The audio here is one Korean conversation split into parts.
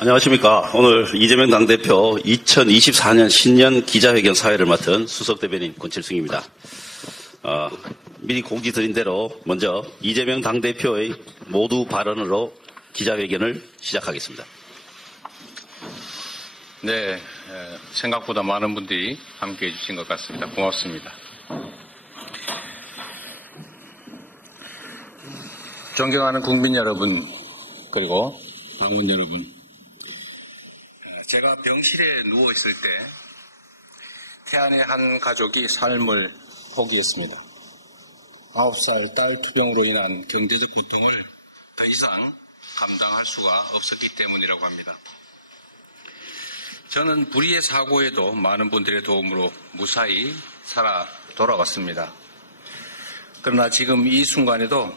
안녕하십니까. 오늘 이재명 당대표 2024년 신년 기자회견 사회를 맡은 수석대변인 권칠승입니다. 미리 공지 드린 대로 먼저 이재명 당대표의 모두 발언으로 기자회견을 시작하겠습니다. 네, 생각보다 많은 분들이 함께해 주신 것 같습니다. 고맙습니다. 존경하는 국민 여러분, 그리고 당원 여러분, 제가 병실에 누워있을 때 태안의 한 가족이 삶을 포기했습니다. 9살 딸 투병으로 인한 경제적 고통을 더 이상 감당할 수가 없었기 때문이라고 합니다. 저는 불의의 사고에도 많은 분들의 도움으로 무사히 살아 돌아왔습니다. 그러나 지금 이 순간에도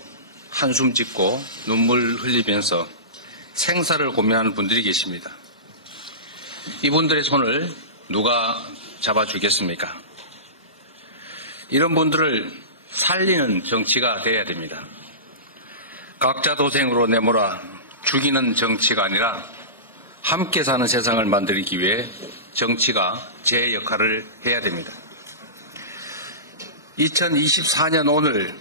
한숨 짓고 눈물 흘리면서 생사를 고민하는 분들이 계십니다. 이분들의 손을 누가 잡아주겠습니까? 이런 분들을 살리는 정치가 돼야 됩니다. 각자 도생으로 내몰아 죽이는 정치가 아니라 함께 사는 세상을 만들기 위해 정치가 제 역할을 해야 됩니다. 2024년 오늘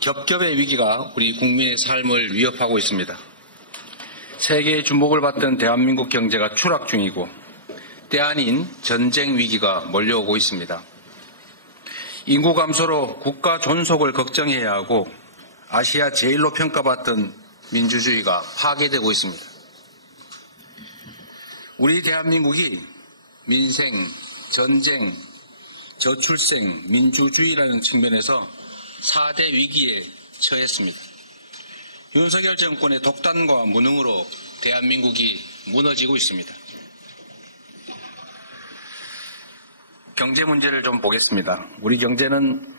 겹겹의 위기가 우리 국민의 삶을 위협하고 있습니다. 세계의 주목을 받던 대한민국 경제가 추락 중이고 때 아닌 전쟁 위기가 몰려오고 있습니다. 인구 감소로 국가 존속을 걱정해야 하고 아시아 제일로 평가받던 민주주의가 파괴되고 있습니다. 우리 대한민국이 민생, 전쟁, 저출생, 민주주의라는 측면에서 4대 위기에 처했습니다. 윤석열 정권의 독단과 무능으로 대한민국이 무너지고 있습니다. 경제 문제를 좀 보겠습니다. 우리 경제는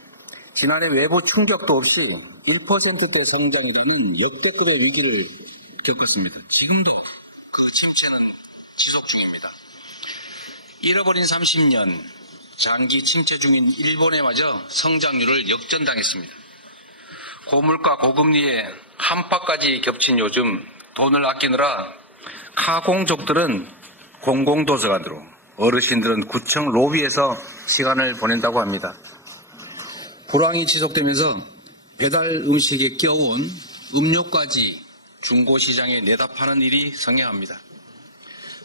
지난해 외부 충격도 없이 1%대 성장이라는 역대급의 위기를 겪었습니다. 지금도 그 침체는 지속 중입니다. 잃어버린 30년, 장기 침체 중인 일본에마저 성장률을 역전당했습니다. 고물가 고금리에 한파까지 겹친 요즘 돈을 아끼느라 가공족들은 공공도서관으로, 어르신들은 구청 로비에서 시간을 보낸다고 합니다. 불황이 지속되면서 배달 음식에 껴온 음료까지 중고시장에 내다 파는 일이 성행합니다.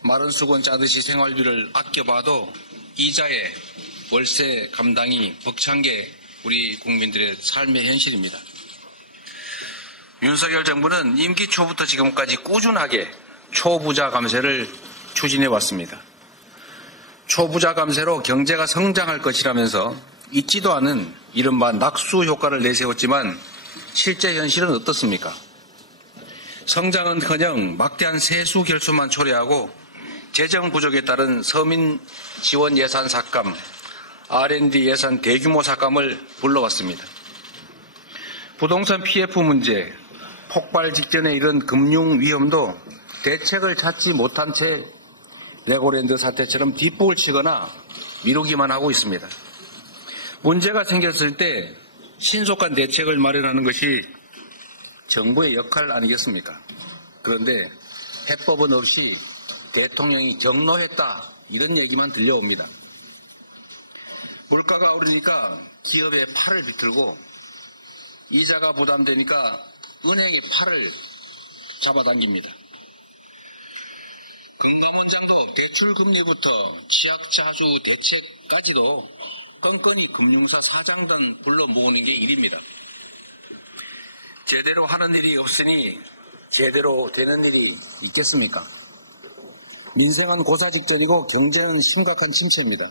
마른 수건 짜듯이 생활비를 아껴봐도 이자에 월세 감당이 벅찬 게 우리 국민들의 삶의 현실입니다. 윤석열 정부는 임기 초부터 지금까지 꾸준하게 초부자 감세를 추진해 왔습니다. 초부자 감세로 경제가 성장할 것이라면서 있지도 않은 이른바 낙수 효과를 내세웠지만 실제 현실은 어떻습니까? 성장은커녕 막대한 세수 결손만 초래하고 재정 부족에 따른 서민 지원 예산 삭감, R&D 예산 대규모 삭감을 불러왔습니다. 부동산 PF 문제, 폭발 직전에 이른 금융 위험도 대책을 찾지 못한 채 레고랜드 사태처럼 뒷북을 치거나 미루기만 하고 있습니다. 문제가 생겼을 때 신속한 대책을 마련하는 것이 정부의 역할 아니겠습니까? 그런데 해법은 없이 대통령이 경로했다 이런 얘기만 들려옵니다. 물가가 오르니까 기업의 팔을 비틀고 이자가 부담되니까 은행의 팔을 잡아당깁니다. 금감원장도 대출금리부터 취약자주 대책까지도 건건이 금융사 사장단 불러 모으는 게 일입니다. 제대로 하는 일이 없으니 제대로 되는 일이 있겠습니까? 민생은 고사 직전이고 경제는 심각한 침체입니다.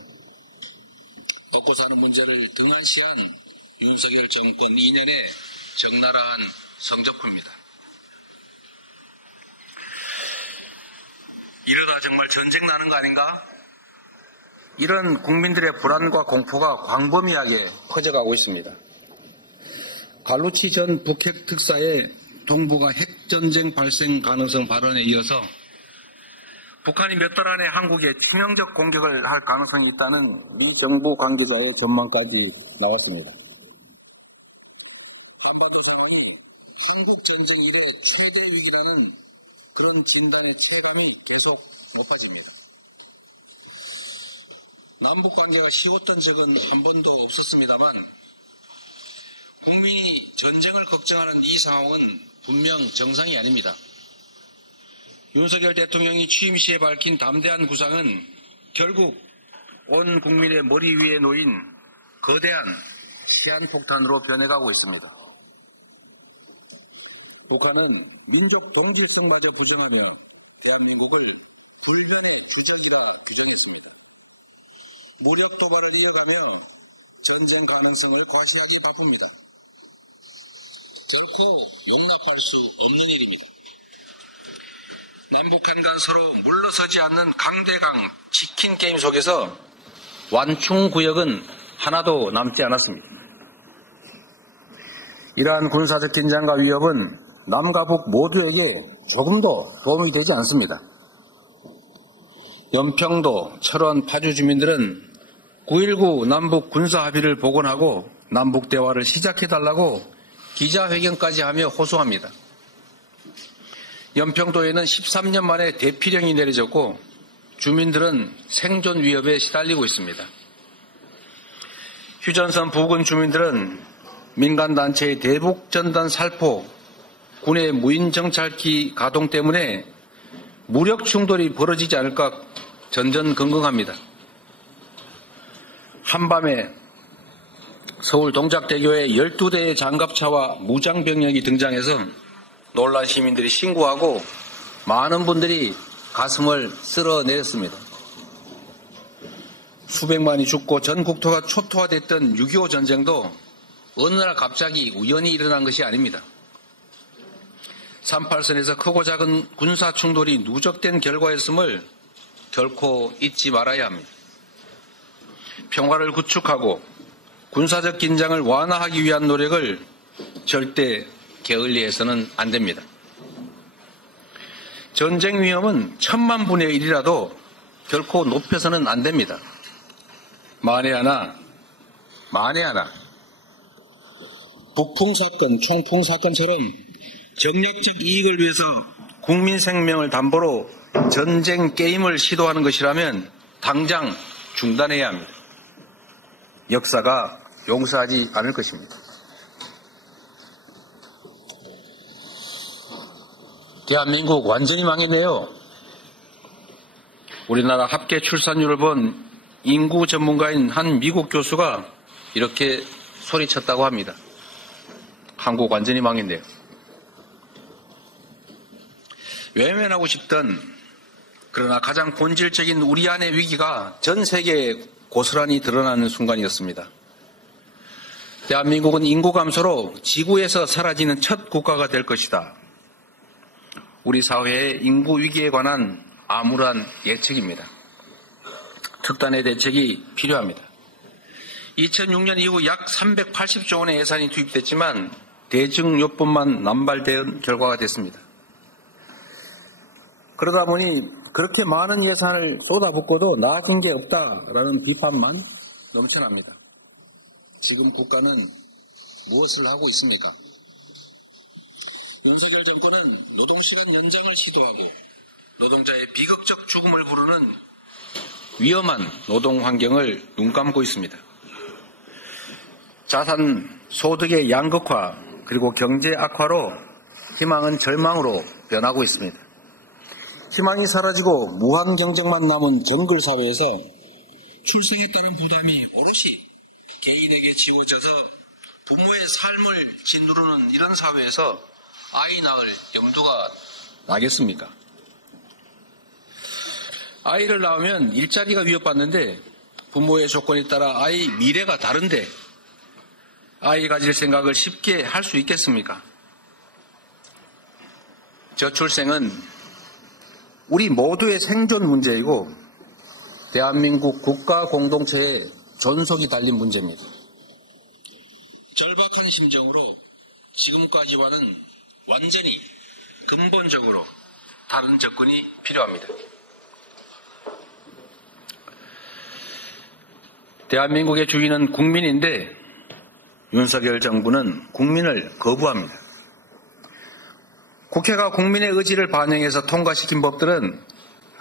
먹고 사는 문제를 등한시한 윤석열 정권 2년의 적나라한 성적표입니다. 이러다 정말 전쟁 나는 거 아닌가? 이런 국민들의 불안과 공포가 광범위하게 퍼져가고 있습니다. 갈루치 전 북핵 특사의 동북아 핵전쟁 발생 가능성 발언에 이어서 북한이 몇 달 안에 한국에 치명적 공격을 할 가능성이 있다는 미 정부 관계자의 전망까지 나왔습니다. 한국 전쟁 이래 최대 위기라는 그런 진단의 체감이 계속 높아집니다. 남북 관계가 식었던 적은 한 번도 없었습니다만 국민이 전쟁을 걱정하는 이 상황은 분명 정상이 아닙니다. 윤석열 대통령이 취임 시에 밝힌 담대한 구상은 결국 온 국민의 머리 위에 놓인 거대한 시한폭탄으로 변해가고 있습니다. 북한은 민족 동질성마저 부정하며 대한민국을 불변의 주적이라 규정했습니다. 무력 도발을 이어가며 전쟁 가능성을 과시하기 바쁩니다. 결코 용납할 수 없는 일입니다. 남북한 간 서로 물러서지 않는 강대강 치킨 게임 속에서 완충 구역은 하나도 남지 않았습니다. 이러한 군사적 긴장과 위협은 남과 북 모두에게 조금도 도움이 되지 않습니다. 연평도, 철원, 파주 주민들은 9.19 남북 군사합의를 복원하고 남북 대화를 시작해달라고 기자회견까지 하며 호소합니다. 연평도에는 13년 만에 대피령이 내려졌고 주민들은 생존 위협에 시달리고 있습니다. 휴전선 부근 주민들은 민간단체의 대북전단 살포, 군의 무인정찰기 가동 때문에 무력 충돌이 벌어지지 않을까 전전긍긍합니다. 한밤에 서울 동작대교에 12대의 장갑차와 무장병력이 등장해서 놀란 시민들이 신고하고 많은 분들이 가슴을 쓸어내렸습니다. 수백만이 죽고 전 국토가 초토화됐던 6.25 전쟁도 어느 날 갑자기 우연히 일어난 것이 아닙니다. 38선에서 크고 작은 군사 충돌이 누적된 결과였음을 결코 잊지 말아야 합니다. 평화를 구축하고 군사적 긴장을 완화하기 위한 노력을 절대 게을리해서는 안 됩니다. 전쟁 위험은 1000만분의 1이라도 결코 높여서는 안 됩니다. 만에 하나 북풍 사건, 총풍 사건처럼 정략적 이익을 위해서 국민 생명을 담보로 전쟁 게임을 시도하는 것이라면 당장 중단해야 합니다. 역사가 용서하지 않을 것입니다. 대한민국 완전히 망했네요. 우리나라 합계 출산율을 본 인구 전문가인 한 미국 교수가 이렇게 소리쳤다고 합니다. 한국 완전히 망했네요. 외면하고 싶던 그러나 가장 본질적인 우리 안의 위기가 전 세계에 고스란히 드러나는 순간이었습니다. 대한민국은 인구 감소로 지구에서 사라지는 첫 국가가 될 것이다. 우리 사회의 인구 위기에 관한 암울한 예측입니다. 특단의 대책이 필요합니다. 2006년 이후 약 380조 원의 예산이 투입됐지만 대증요법만 남발된 결과가 됐습니다. 그러다 보니 그렇게 많은 예산을 쏟아붓고도 나아진 게 없다라는 비판만 넘쳐납니다. 지금 국가는 무엇을 하고 있습니까? 윤석열 정권은 노동시간 연장을 시도하고 노동자의 비극적 죽음을 부르는 위험한 노동 환경을 눈 감고 있습니다. 자산 소득의 양극화 그리고 경제 악화로 희망은 절망으로 변하고 있습니다. 희망이 사라지고 무한 경쟁만 남은 정글 사회에서 출생에 따른 부담이 오롯이 개인에게 지워져서 부모의 삶을 짓누르는 이런 사회에서 아이 낳을 염두가 나겠습니까? 아이를 낳으면 일자리가 위협받는데 부모의 조건에 따라 아이 미래가 다른데 아이 가질 생각을 쉽게 할 수 있겠습니까? 저출생은 우리 모두의 생존 문제이고 대한민국 국가 공동체의 존속이 달린 문제입니다. 절박한 심정으로 지금까지와는 완전히 근본적으로 다른 접근이 필요합니다. 대한민국의 주인은 국민인데 윤석열 정부는 국민을 거부합니다. 국회가 국민의 의지를 반영해서 통과시킨 법들은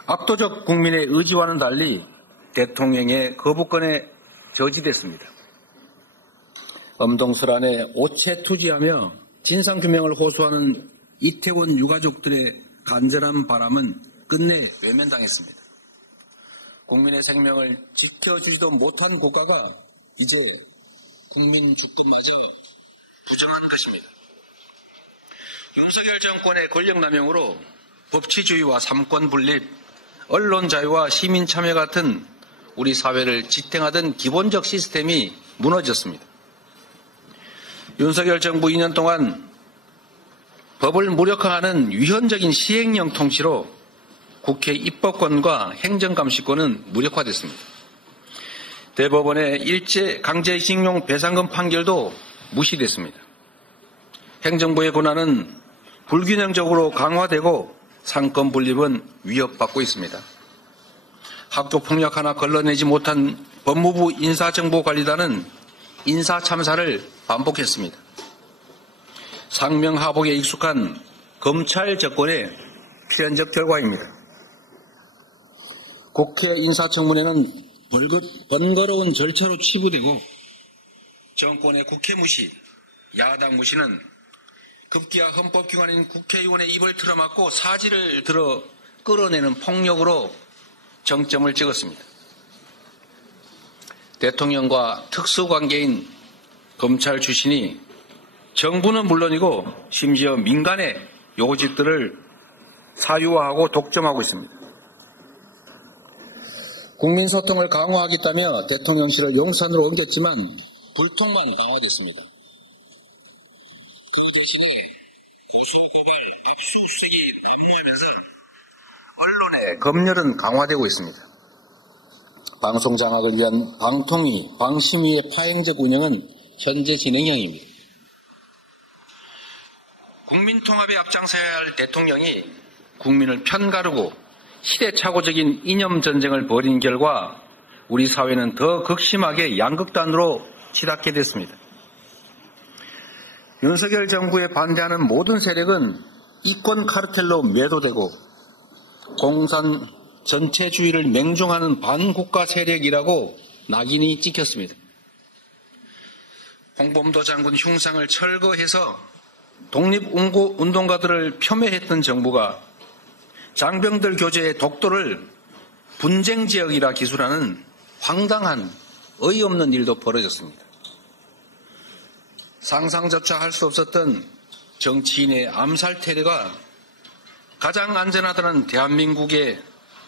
압도적 국민의 의지와는 달리 대통령의 거부권에 저지됐습니다. 엄동설안에 오체투지하며 진상규명을 호소하는 이태원 유가족들의 간절한 바람은 끝내 외면당했습니다. 국민의 생명을 지켜주지도 못한 국가가 이제 국민 주권마저 부정한 것입니다. 윤석열 정권의 권력남용으로 법치주의와 삼권분립, 언론 자유와 시민 참여 같은 우리 사회를 지탱하던 기본적 시스템이 무너졌습니다. 윤석열 정부 2년 동안 법을 무력화하는 위헌적인 시행령 통치로 국회 입법권과 행정감시권은 무력화됐습니다. 대법원의 일제 강제징용 배상금 판결도 무시됐습니다. 행정부의 권한은 불균형적으로 강화되고 상권 분립은 위협받고 있습니다. 학교폭력 하나 걸러내지 못한 법무부 인사정보관리단은 인사참사를 반복했습니다. 상명하복에 익숙한 검찰 정권의 필연적 결과입니다. 국회 인사청문회는 번거로운 절차로 치부되고 정권의 국회 무시, 야당 무시는 급기야 헌법기관인 국회의원의 입을 틀어막고 사지를 들어 끌어내는 폭력으로 정점을 찍었습니다. 대통령과 특수관계인 검찰 출신이 정부는 물론이고 심지어 민간의 요직들을 사유화하고 독점하고 있습니다. 국민소통을 강화하겠다며 대통령실을 용산으로 옮겼지만 불통만 강화됐습니다. 그 대신에 고소고발 압수수색이 난무하면서 언론의 검열은 강화되고 있습니다. 방송 장악을 위한 방통위, 방심위의 파행적 운영은 현재 진행형입니다. 국민통합에 앞장서야 할 대통령이 국민을 편가르고 시대착오적인 이념전쟁을 벌인 결과 우리 사회는 더 극심하게 양극단으로 치닫게 됐습니다. 윤석열 정부에 반대하는 모든 세력은 이권 카르텔로 매도되고 공산 전체주의를 맹종하는 반국가 세력이라고 낙인이 찍혔습니다. 홍범도 장군 흉상을 철거해서 독립운동가들을 폄훼했던 정부가 장병들 교제의 독도를 분쟁지역이라 기술하는 황당한 어이없는 일도 벌어졌습니다. 상상조차 할 수 없었던 정치인의 암살 테러가 가장 안전하다는 대한민국의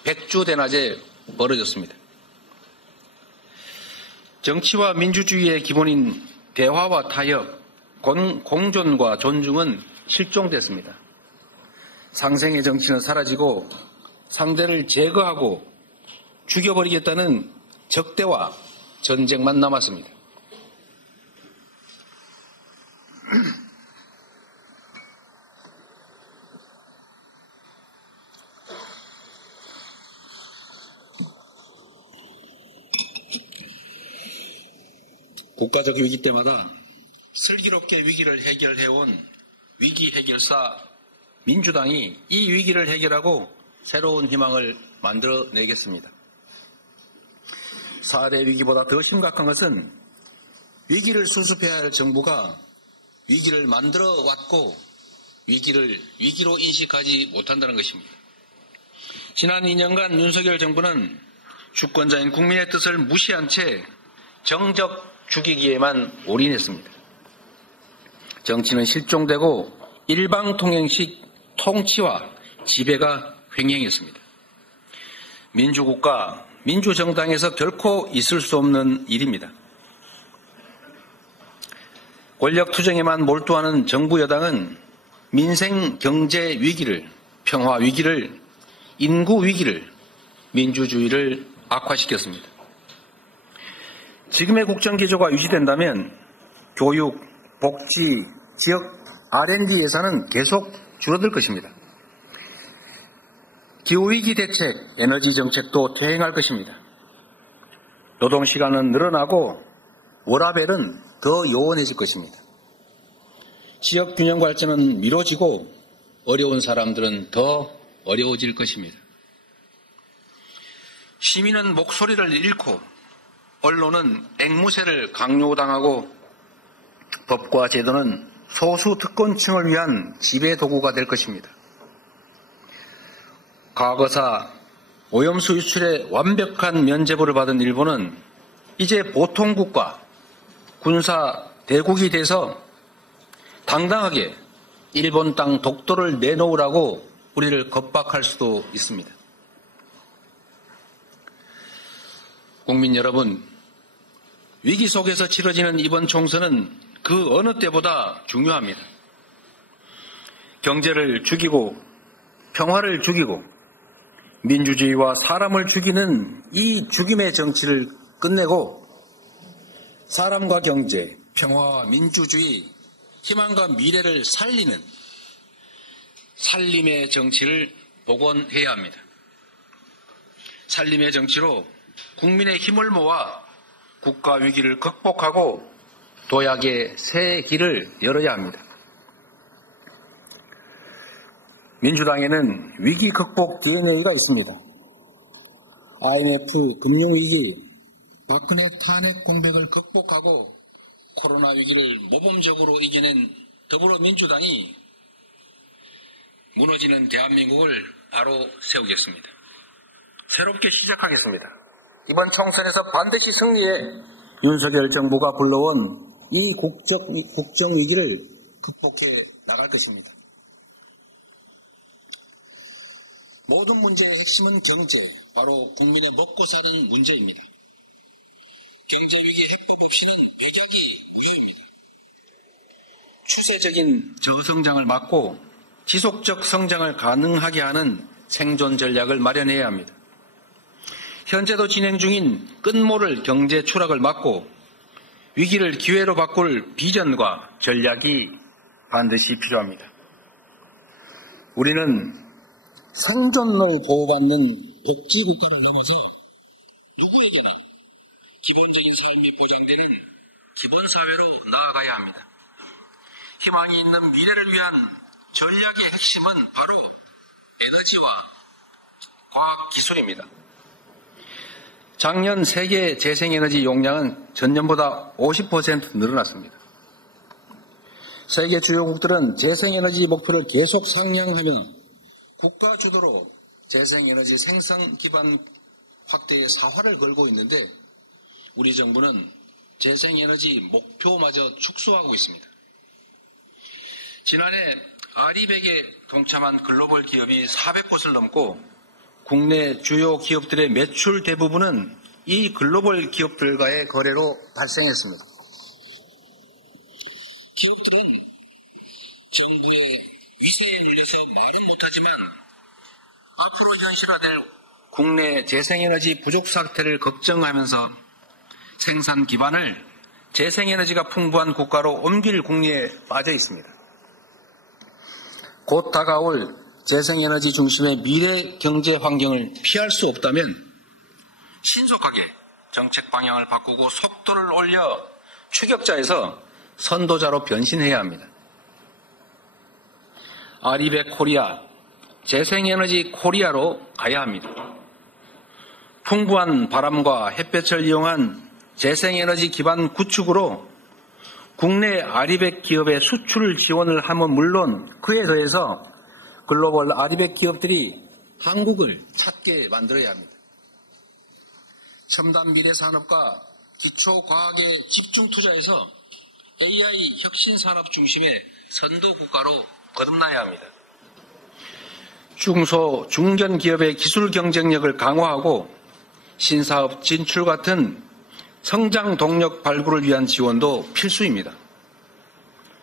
백주대낮에 벌어졌습니다. 정치와 민주주의의 기본인 대화와 타협, 공존과 존중은 실종됐습니다. 상생의 정치는 사라지고 상대를 제거하고 죽여버리겠다는 적대와 전쟁만 남았습니다. 국가적 위기 때마다 슬기롭게 위기를 해결해온 위기 해결사 민주당이 이 위기를 해결하고 새로운 희망을 만들어내겠습니다. 4대 위기보다 더 심각한 것은 위기를 수습해야 할 정부가 위기를 만들어 왔고 위기를 위기로 인식하지 못한다는 것입니다. 지난 2년간 윤석열 정부는 주권자인 국민의 뜻을 무시한 채 정적 죽이기에만 올인했습니다. 정치는 실종되고 일방통행식 통치와 지배가 횡행했습니다. 민주국가, 민주정당에서 결코 있을 수 없는 일입니다. 권력투쟁에만 몰두하는 정부 여당은 민생 경제 위기를, 평화 위기를, 인구 위기를, 민주주의를 악화시켰습니다. 지금의 국정기조가 유지된다면 교육, 복지, 지역 R&D 예산은 계속 줄어들 것입니다. 기후위기 대책, 에너지 정책도 퇴행할 것입니다. 노동시간은 늘어나고 워라밸은 더 요원해질 것입니다. 지역균형 발전은 미뤄지고 어려운 사람들은 더 어려워질 것입니다. 시민은 목소리를 잃고 언론은 앵무새를 강요당하고 법과 제도는 소수 특권층을 위한 지배 도구가 될 것입니다. 과거사 오염수 유출에 완벽한 면죄부를 받은 일본은 이제 보통 국가, 군사 대국이 돼서 당당하게 일본 땅 독도를 내놓으라고 우리를 겁박할 수도 있습니다. 국민 여러분, 위기 속에서 치러지는 이번 총선은 그 어느 때보다 중요합니다. 경제를 죽이고 평화를 죽이고 민주주의와 사람을 죽이는 이 죽임의 정치를 끝내고 사람과 경제, 평화와 민주주의, 희망과 미래를 살리는 살림의 정치를 복원해야 합니다. 살림의 정치로 국민의 힘을 모아 국가 위기를 극복하고 도약의 새 길을 열어야 합니다. 민주당에는 위기 극복 DNA가 있습니다. IMF 금융위기, 박근혜 탄핵 공백을 극복하고 코로나 위기를 모범적으로 이겨낸 더불어민주당이 무너지는 대한민국을 바로 세우겠습니다. 새롭게 시작하겠습니다. 이번 총선에서 반드시 승리해 윤석열 정부가 불러온 이 국정 위기를 극복해 나갈 것입니다. 모든 문제의 핵심은 경제, 바로 국민의 먹고 사는 문제입니다. 경제 위기 해법 없이는 배격이 무효입니다. 추세적인 저성장을 막고 지속적 성장을 가능하게 하는 생존 전략을 마련해야 합니다. 현재도 진행 중인 끝모를 경제 추락을 막고 위기를 기회로 바꿀 비전과 전략이 반드시 필요합니다. 우리는 생존을 보호받는 복지국가를 넘어서 누구에게나 기본적인 삶이 보장되는 기본사회로 나아가야 합니다. 희망이 있는 미래를 위한 전략의 핵심은 바로 에너지와 과학기술입니다. 작년 세계 재생에너지 용량은 전년보다 50% 늘어났습니다. 세계 주요국들은 재생에너지 목표를 계속 상향하며 국가 주도로 재생에너지 생산 기반 확대에 사활을 걸고 있는데 우리 정부는 재생에너지 목표마저 축소하고 있습니다. 지난해 아리백에 동참한 글로벌 기업이 400곳을 넘고 국내 주요 기업들의 매출 대부분은 이 글로벌 기업들과의 거래로 발생했습니다. 기업들은 정부의 위세에 눌려서 말은 못하지만 앞으로 현실화될 국내 재생에너지 부족 사태를 걱정하면서 생산 기반을 재생에너지가 풍부한 국가로 옮길 궁리에 빠져 있습니다. 곧 다가올 재생에너지 중심의 미래 경제 환경을 피할 수 없다면 신속하게 정책 방향을 바꾸고 속도를 올려 추격자에서 선도자로 변신해야 합니다. 아리백 코리아, 재생에너지 코리아로 가야 합니다. 풍부한 바람과 햇볕을 이용한 재생에너지 기반 구축으로 국내 아리백 기업의 수출 지원을 하면 물론 그에 더해서 글로벌 아리백 기업들이 한국을 찾게 만들어야 합니다. 첨단 미래 산업과 기초과학에 집중 투자해서 AI 혁신 산업 중심의 선도 국가로 거듭나야 합니다. 중소, 중견 기업의 기술 경쟁력을 강화하고 신사업 진출 같은 성장 동력 발굴을 위한 지원도 필수입니다.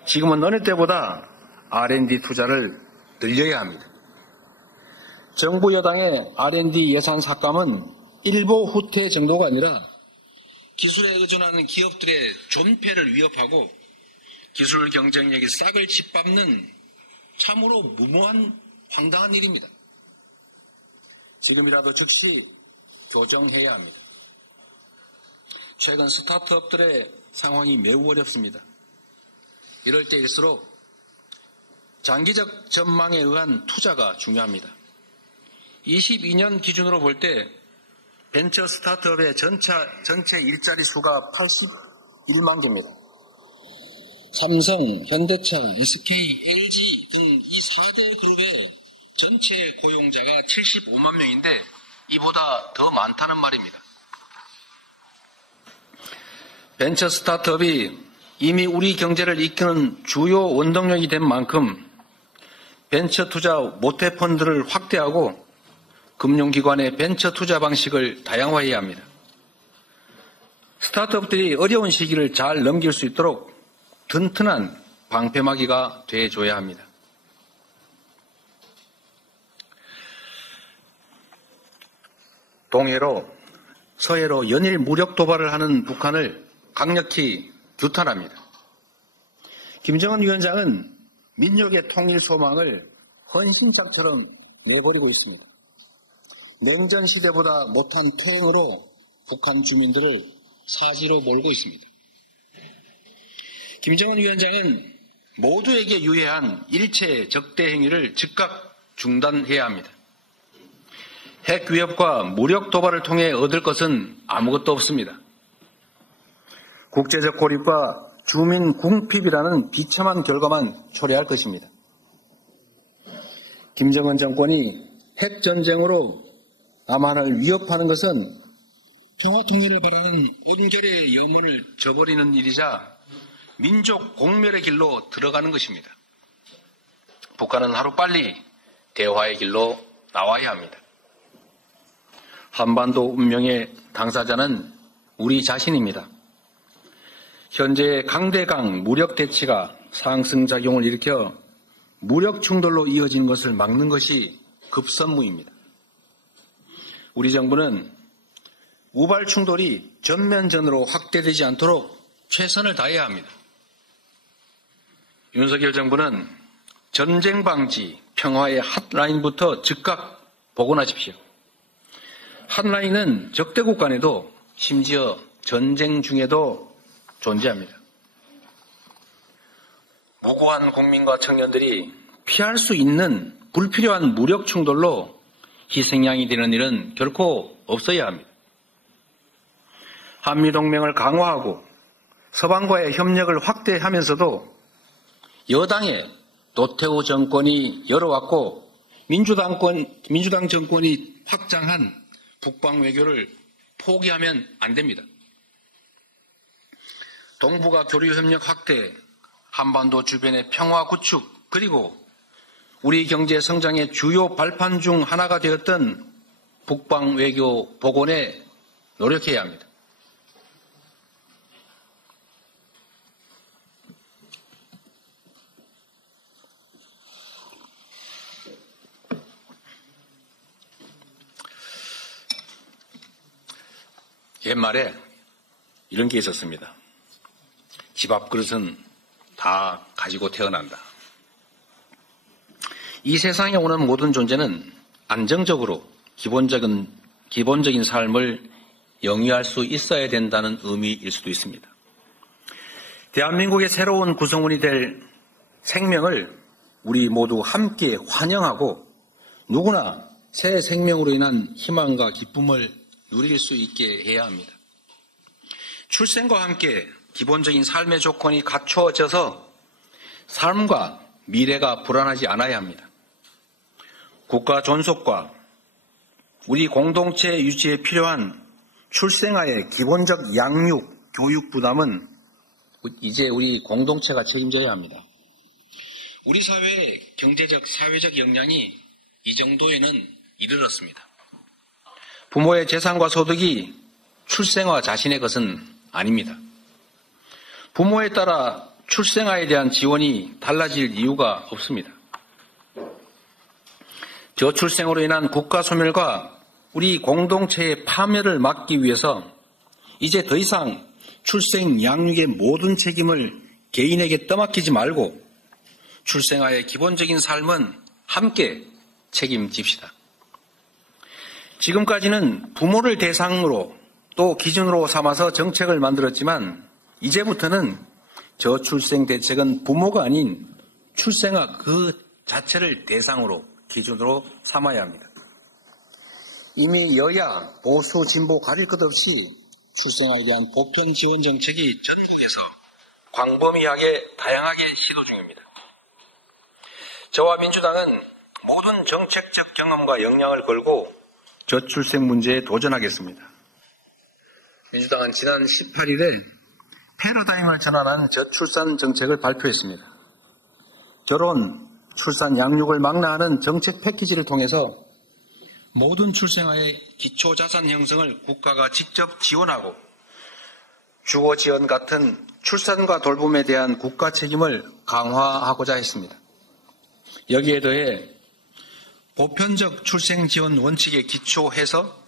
지금은 어느 때보다 R&D 투자를 늘려야 합니다. 정부 여당의 R&D 예산 삭감은 일보 후퇴 정도가 아니라 기술에 의존하는 기업들의 존폐를 위협하고 기술 경쟁력이 싹을 짓밟는 참으로 무모한 황당한 일입니다. 지금이라도 즉시 교정해야 합니다. 최근 스타트업들의 상황이 매우 어렵습니다. 이럴 때일수록 장기적 전망에 의한 투자가 중요합니다. 22년 기준으로 볼 때 벤처 스타트업의 전체 일자리 수가 81만 개입니다. 삼성, 현대차, SK, LG 등 이 4대 그룹의 전체 고용자가 75만 명인데 이보다 더 많다는 말입니다. 벤처 스타트업이 이미 우리 경제를 이끄는 주요 원동력이 된 만큼 벤처 투자 모태펀드를 확대하고 금융기관의 벤처 투자 방식을 다양화해야 합니다. 스타트업들이 어려운 시기를 잘 넘길 수 있도록 튼튼한 방패막이가 돼줘야 합니다. 동해로 서해로 연일 무력 도발을 하는 북한을 강력히 규탄합니다. 김정은 위원장은 민족의 통일 소망을 헌신짝처럼 내버리고 있습니다. 냉전 시대보다 못한 토행으로 북한 주민들을 사지로 몰고 있습니다. 김정은 위원장은 모두에게 유해한 일체 적대 행위를 즉각 중단해야 합니다. 핵 위협과 무력 도발을 통해 얻을 것은 아무것도 없습니다. 국제적 고립과 주민 궁핍이라는 비참한 결과만 초래할 것입니다. 김정은 정권이 핵전쟁으로 남한을 위협하는 것은 평화통일을 바라는 온결의 염원을 저버리는 일이자 민족 공멸의 길로 들어가는 것입니다. 북한은 하루빨리 대화의 길로 나와야 합니다. 한반도 운명의 당사자는 우리 자신입니다. 현재의 강대강 무력 대치가 상승작용을 일으켜 무력 충돌로 이어지는 것을 막는 것이 급선무입니다. 우리 정부는 우발 충돌이 전면전으로 확대되지 않도록 최선을 다해야 합니다. 윤석열 정부는 전쟁 방지, 평화의 핫라인부터 즉각 복원하십시오. 핫라인은 적대국 간에도 심지어 전쟁 중에도 존재합니다. 무고한 국민과 청년들이 피할 수 있는 불필요한 무력 충돌로 희생양이 되는 일은 결코 없어야 합니다. 한미동맹을 강화하고 서방과의 협력을 확대하면서도 여당의 노태우 정권이 열어왔고 민주당 정권이 확장한 북방 외교를 포기하면 안 됩니다. 동북아 교류 협력 확대, 한반도 주변의 평화 구축, 그리고 우리 경제 성장의 주요 발판 중 하나가 되었던 북방 외교 복원에 노력해야 합니다. 옛말에 이런 게 있었습니다. 집 앞 그릇은 다 가지고 태어난다. 이 세상에 오는 모든 존재는 안정적으로 기본적인 삶을 영위할 수 있어야 된다는 의미일 수도 있습니다. 대한민국의 새로운 구성원이 될 생명을 우리 모두 함께 환영하고 누구나 새 생명으로 인한 희망과 기쁨을 누릴 수 있게 해야 합니다. 출생과 함께 기본적인 삶의 조건이 갖추어져서 삶과 미래가 불안하지 않아야 합니다. 국가 존속과 우리 공동체 유지에 필요한 출생아의 기본적 양육, 교육 부담은 이제 우리 공동체가 책임져야 합니다. 우리 사회의 경제적, 사회적 역량이 이 정도에는 이르렀습니다. 부모의 재산과 소득이 출생아 자신의 것은 아닙니다. 부모에 따라 출생아에 대한 지원이 달라질 이유가 없습니다. 저출생으로 인한 국가 소멸과 우리 공동체의 파멸을 막기 위해서 이제 더 이상 출생 양육의 모든 책임을 개인에게 떠맡기지 말고 출생아의 기본적인 삶은 함께 책임집시다. 지금까지는 부모를 대상으로 또 기준으로 삼아서 정책을 만들었지만 이제부터는 저출생 대책은 부모가 아닌 출생아 그 자체를 대상으로 기준으로 삼아야 합니다. 이미 여야, 보수, 진보 가릴 것 없이 출생아에 대한 보편 지원 정책이 전국에서 광범위하게 다양하게 시도 중입니다. 저와 민주당은 모든 정책적 경험과 역량을 걸고 저출생 문제에 도전하겠습니다. 민주당은 지난 18일에 패러다임을 전환한 저출산 정책을 발표했습니다. 결혼, 출산, 양육을 망라하는 정책 패키지를 통해서 모든 출생아의 기초자산 형성을 국가가 직접 지원하고 주거 지원 같은 출산과 돌봄에 대한 국가 책임을 강화하고자 했습니다. 여기에 더해 보편적 출생 지원 원칙에 기초해서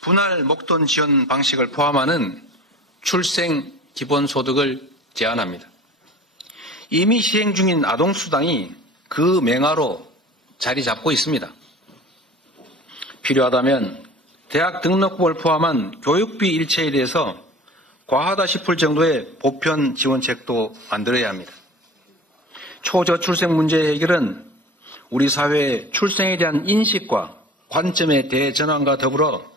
분할 목돈 지원 방식을 포함하는 출생 기본소득을 제한합니다. 이미 시행 중인 아동수당이 그 맹하로 자리 잡고 있습니다. 필요하다면 대학 등록부를 포함한 교육비 일체에 대해서 과하다 싶을 정도의 보편 지원책도 만들어야 합니다. 초저출생 문제 해결은 우리 사회의 출생에 대한 인식과 관점의 대전환과 더불어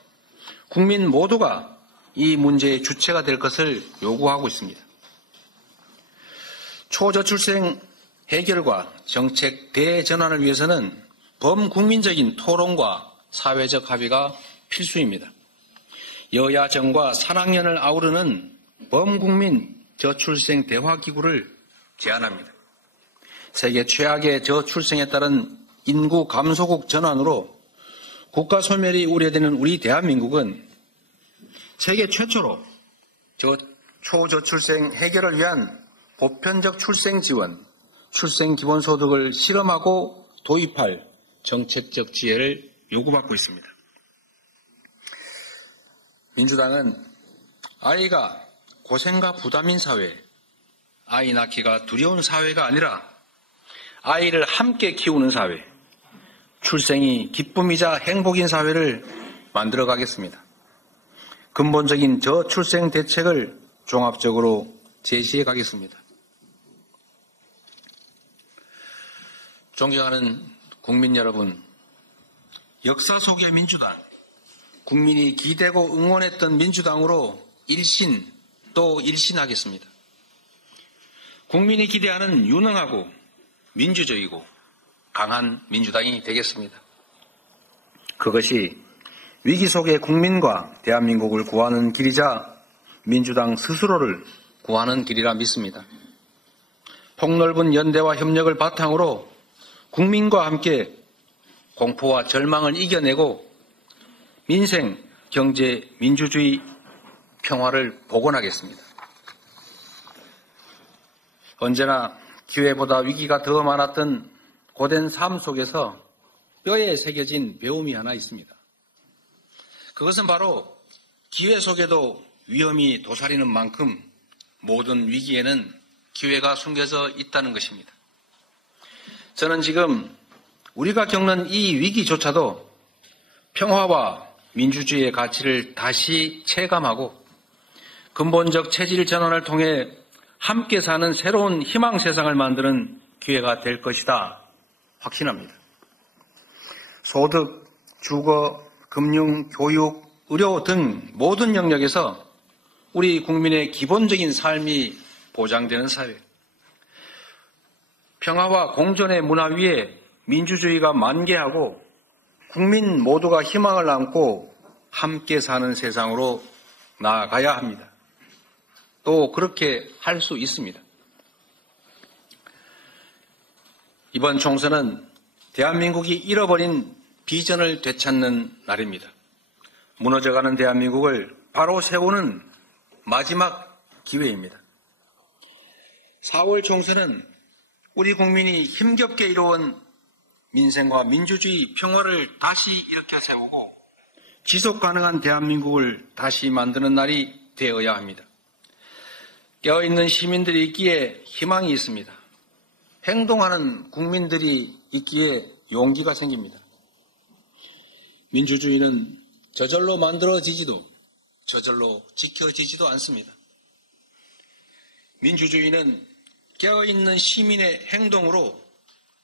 국민 모두가 이 문제의 주체가 될 것을 요구하고 있습니다. 초저출생 해결과 정책 대전환을 위해서는 범국민적인 토론과 사회적 합의가 필수입니다. 여야 정과 산학연을 아우르는 범국민 저출생 대화기구를 제안합니다. 세계 최악의 저출생에 따른 인구 감소국 전환으로 국가 소멸이 우려되는 우리 대한민국은 세계 최초로 초저출생 해결을 위한 보편적 출생 지원, 출생 기본소득을 실험하고 도입할 정책적 지혜를 요구받고 있습니다. 민주당은 아이가 고생과 부담인 사회, 아이 낳기가 두려운 사회가 아니라 아이를 함께 키우는 사회, 출생이 기쁨이자 행복인 사회를 만들어 가겠습니다. 근본적인 저출생 대책을 종합적으로 제시해 가겠습니다. 존경하는 국민 여러분, 역사 속의 민주당, 국민이 기대고 응원했던 민주당으로 일신 또 일신하겠습니다. 국민이 기대하는 유능하고 민주적이고 강한 민주당이 되겠습니다. 그것이 위기 속의 국민과 대한민국을 구하는 길이자 민주당 스스로를 구하는 길이라 믿습니다. 폭넓은 연대와 협력을 바탕으로 국민과 함께 공포와 절망을 이겨내고 민생, 경제, 민주주의, 평화를 복원하겠습니다. 언제나 기회보다 위기가 더 많았던 고된 삶 속에서 뼈에 새겨진 배움이 하나 있습니다. 그것은 바로 기회 속에도 위험이 도사리는 만큼 모든 위기에는 기회가 숨겨져 있다는 것입니다. 저는 지금 우리가 겪는 이 위기조차도 평화와 민주주의의 가치를 다시 체감하고 근본적 체질 전환을 통해 함께 사는 새로운 희망 세상을 만드는 기회가 될 것이다 확신합니다. 소득, 주거, 금융, 교육, 의료 등 모든 영역에서 우리 국민의 기본적인 삶이 보장되는 사회, 평화와 공존의 문화 위에 민주주의가 만개하고 국민 모두가 희망을 안고 함께 사는 세상으로 나아가야 합니다. 또 그렇게 할 수 있습니다. 이번 총선은 대한민국이 잃어버린 비전을 되찾는 날입니다. 무너져가는 대한민국을 바로 세우는 마지막 기회입니다. 4월 총선은 우리 국민이 힘겹게 이뤄온 민생과 민주주의, 평화를 다시 일으켜 세우고 지속 가능한 대한민국을 다시 만드는 날이 되어야 합니다. 깨어있는 시민들이 있기에 희망이 있습니다. 행동하는 국민들이 있기에 용기가 생깁니다. 민주주의는 저절로 만들어지지도 저절로 지켜지지도 않습니다. 민주주의는 깨어있는 시민의 행동으로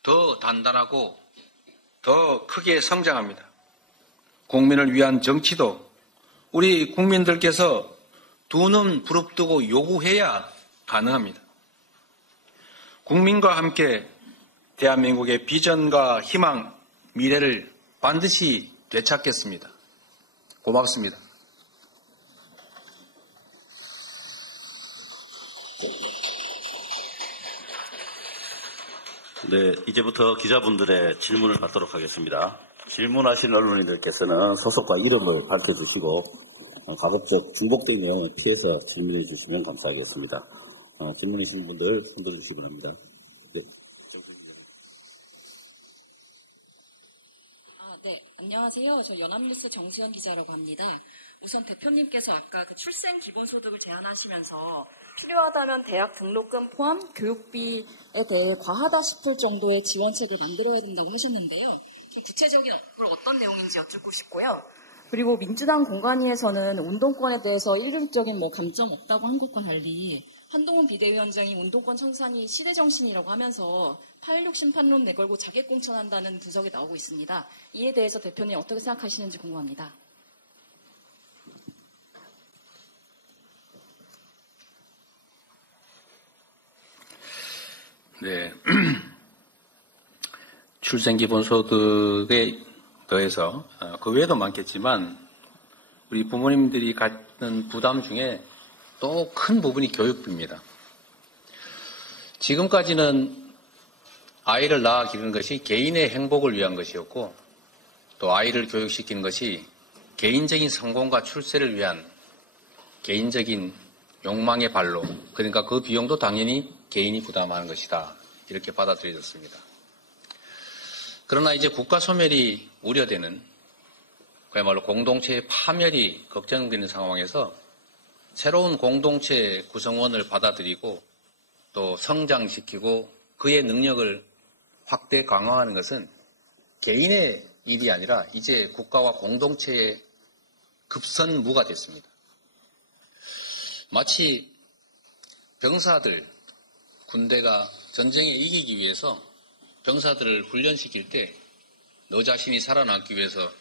더 단단하고 더 크게 성장합니다. 국민을 위한 정치도 우리 국민들께서 두 눈 부릅뜨고 요구해야 가능합니다. 국민과 함께 대한민국의 비전과 희망, 미래를 반드시 되찾겠습니다. 고맙습니다. 네, 이제부터 기자분들의 질문을 받도록 하겠습니다. 질문하신 언론인들께서는 소속과 이름을 밝혀주시고 가급적 중복된 내용을 피해서 질문해 주시면 감사하겠습니다. 질문 있으신 분들 손 들어주시기 바랍니다. 네. 네, 안녕하세요. 저 연합뉴스 정수현 기자라고 합니다. 우선 대표님께서 아까 그 출생 기본소득을 제안하시면서 필요하다면 대학 등록금 포함 교육비에 대해 과하다 싶을 정도의 지원책을 만들어야 된다고 하셨는데요. 좀 구체적인 그걸 어떤 내용인지 여쭙고 싶고요. 그리고 민주당 공관위에서는 운동권에 대해서 일률적인 감점 없다고 한 것과 달리 한동훈 비대위원장이 운동권 청산이 시대정신이라고 하면서 8.16 심판론 내걸고 자객공천한다는 분석이 나오고 있습니다. 이에 대해서 대표님 어떻게 생각하시는지 궁금합니다. 네. 출생기본소득에 더해서 그 외에도 많겠지만 우리 부모님들이 갖는 부담 중에 또 큰 부분이 교육비입니다. 지금까지는 아이를 낳아 기르는 것이 개인의 행복을 위한 것이었고 또 아이를 교육시키는 것이 개인적인 성공과 출세를 위한 개인적인 욕망의 발로, 그러니까 그 비용도 당연히 개인이 부담하는 것이다, 이렇게 받아들여졌습니다. 그러나 이제 국가 소멸이 우려되는, 그야말로 공동체의 파멸이 걱정되는 상황에서 새로운 공동체 구성원을 받아들이고 또 성장시키고 그의 능력을 확대 강화하는 것은 개인의 일이 아니라 이제 국가와 공동체의 급선무가 됐습니다. 마치 병사들, 군대가 전쟁에 이기기 위해서 병사들을 훈련시킬 때 너 자신이 살아남기 위해서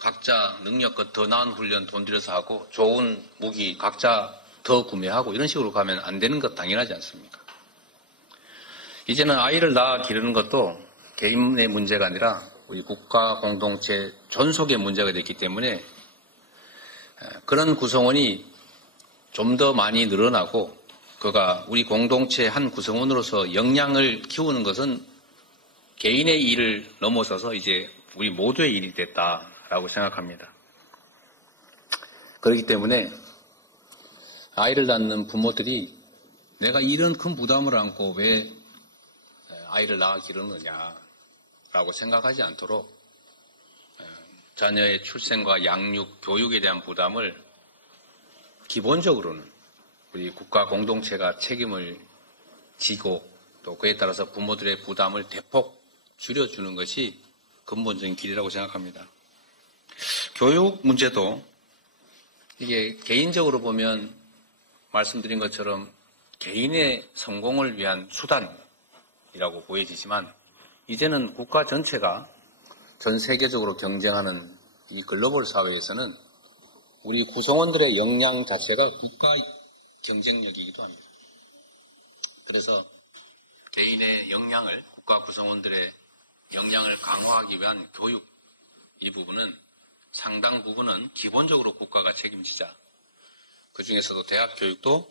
각자 능력껏 더 나은 훈련 돈 들여서 하고 좋은 무기 각자 더 구매하고 이런 식으로 가면 안 되는 것 당연하지 않습니까? 이제는 아이를 낳아 기르는 것도 개인의 문제가 아니라 우리 국가 공동체 전속의 문제가 됐기 때문에 그런 구성원이 좀 더 많이 늘어나고 그가 우리 공동체 한 구성원으로서 역량을 키우는 것은 개인의 일을 넘어서서 이제 우리 모두의 일이 됐다라고 생각합니다. 그렇기 때문에 아이를 낳는 부모들이 내가 이런 큰 부담을 안고 왜 아이를 낳아 기르느냐라고 생각하지 않도록 자녀의 출생과 양육, 교육에 대한 부담을 기본적으로는 우리 국가 공동체가 책임을 지고 또 그에 따라서 부모들의 부담을 대폭 줄여주는 것이 근본적인 길이라고 생각합니다. 교육 문제도 이게 개인적으로 보면 말씀드린 것처럼 개인의 성공을 위한 수단이라고 보여지지만 이제는 국가 전체가 전 세계적으로 경쟁하는 이 글로벌 사회에서는 우리 구성원들의 역량 자체가 국가 경쟁력이기도 합니다. 그래서 개인의 역량을, 국가 구성원들의 역량을 강화하기 위한 교육, 이 부분은 상당 부분은 기본적으로 국가가 책임지자. 그 중에서도 대학 교육도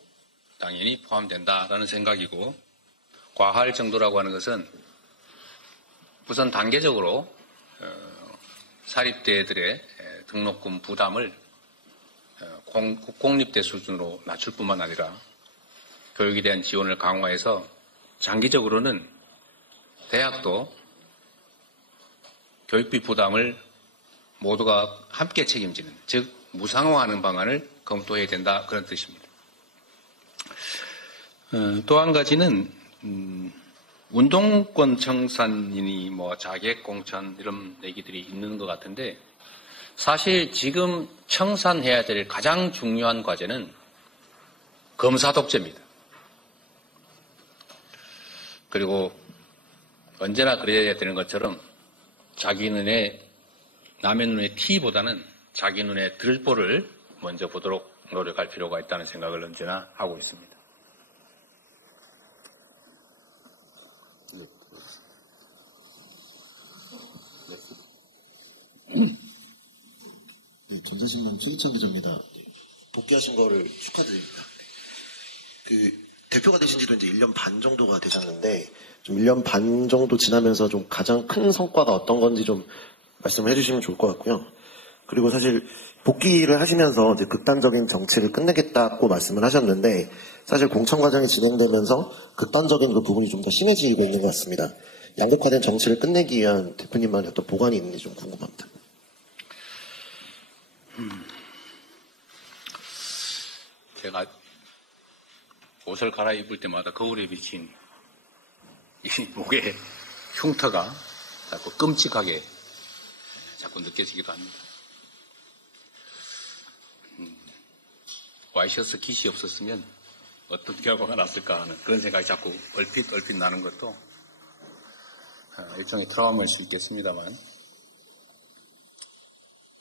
당연히 포함된다라는 생각이고, 과할 정도라고 하는 것은 우선 단계적으로 사립대들의 등록금 부담을 국공립대 수준으로 낮출 뿐만 아니라 교육에 대한 지원을 강화해서 장기적으로는 대학도 교육비 부담을 모두가 함께 책임지는, 즉 무상화하는 방안을 검토해야 된다, 그런 뜻입니다. 또 한 가지는 운동권 청산이니 자객 공천 이런 얘기들이 있는 것 같은데, 사실 지금 청산해야 될 가장 중요한 과제는 검사 독재입니다. 그리고 언제나 그래야 되는 것처럼 자기 눈에, 남의 눈에 티보다는 자기 눈에 들보를 먼저 보도록 노력할 필요가 있다는 생각을 언제나 하고 있습니다. 네, 전자신문 최기찬 기자입니다. 복귀하신 거를 축하드립니다. 대표가 되신 지도 이제 1년 반 정도가 되셨는데, 좀 1년 반 정도 지나면서 좀 가장 큰 성과가 어떤 건지 좀 말씀을 해주시면 좋을 것 같고요. 그리고 사실 복귀를 하시면서 이제 극단적인 정치를 끝내겠다고 말씀을 하셨는데, 사실 공천 과정이 진행되면서 극단적인 그 부분이 좀 더 심해지고 있는 것 같습니다. 양극화된 정치를 끝내기 위한 대표님만의 어떤 보관이 있는지 좀 궁금합니다. 제가 옷을 갈아입을 때마다 거울에 비친 이 목의 흉터가 자꾸 끔찍하게 자꾸 느껴지기도 합니다. 와이셔츠 깃이 없었으면 어떤 결과가 났을까 하는 그런 생각이 자꾸 얼핏 나는 것도 일종의 트라우마일 수 있겠습니다만,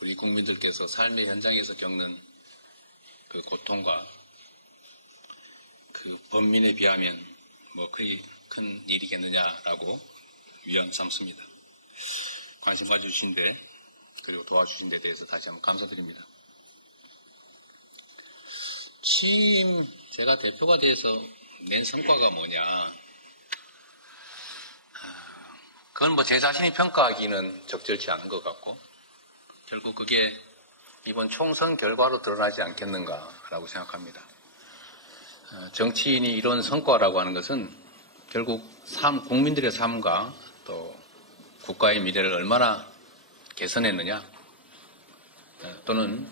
우리 국민들께서 삶의 현장에서 겪는 그 고통과 그 범민에 비하면 뭐 그리 큰 일이겠느냐라고 위안 삼습니다. 관심 가져주신 데, 그리고 도와주신 데 대해서 다시 한번 감사드립니다. 취임, 제가 대표가 돼서 낸 성과가 뭐냐, 그건 뭐 제 자신이 평가하기는 적절치 않은 것 같고, 결국 그게 이번 총선 결과로 드러나지 않겠는가라고 생각합니다. 정치인이 이런 성과라고 하는 것은 결국 국민들의 삶과 또 국가의 미래를 얼마나 개선했느냐, 또는